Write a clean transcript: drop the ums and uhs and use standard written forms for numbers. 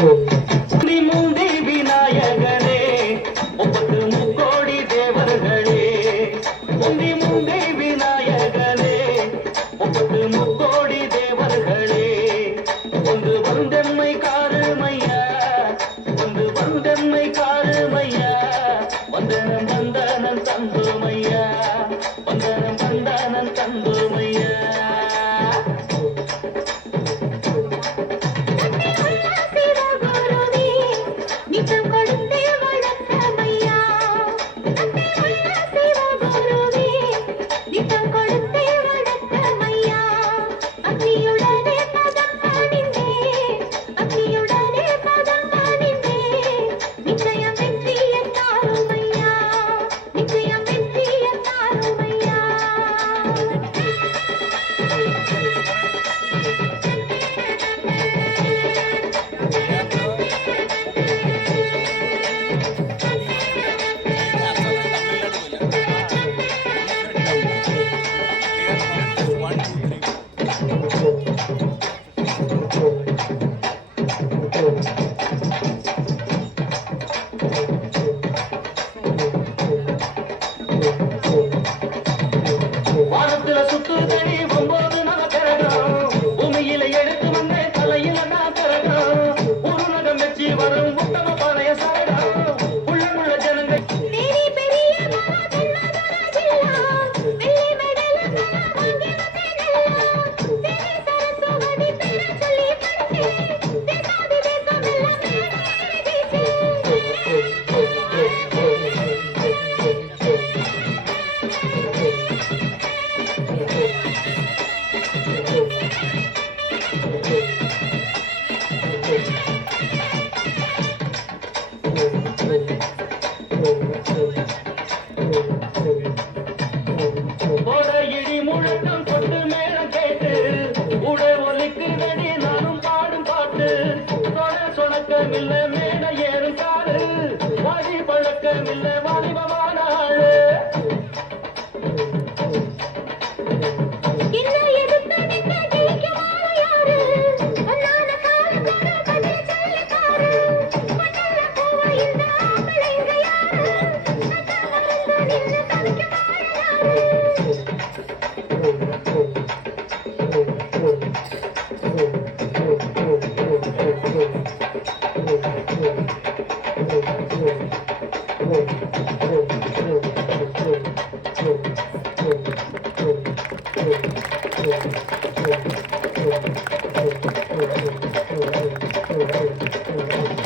மூந்தி விநாயகனே ஒப்பத்து முக்கோடி தேவர்களே முந்தி மூந்தி விநாயகனே ஒப்பத்து முக்கோடி தேவர்களே ஒன்று வந்தெம்மை காருமையா ஒன்று வந்தெம்மை காருமையா வந்தனம் வந்தனம் தந்துமையா வந்தனம் வந்தனம் தந்துமையா வானத்துல சுத்துதடி ஒன்பது நவக்கிரகம் பூமியில எடுத்து வந்த தலையில நான் கரகம் ஒரு நகம் வச்சு வரும் உத்தம பழைய சரகம் உள்ளமுள்ள ஜனங்கள் இடி முழக்கம் கொண்டு மேளம் கேட்டு உட ஒலிக்குதடி நானும் பாடும் பாட்டு சொணக்கமில்ல மேட ஏறும் காடு வழி பழக்கமில்ல வாலிபமான ஆளு Thank you.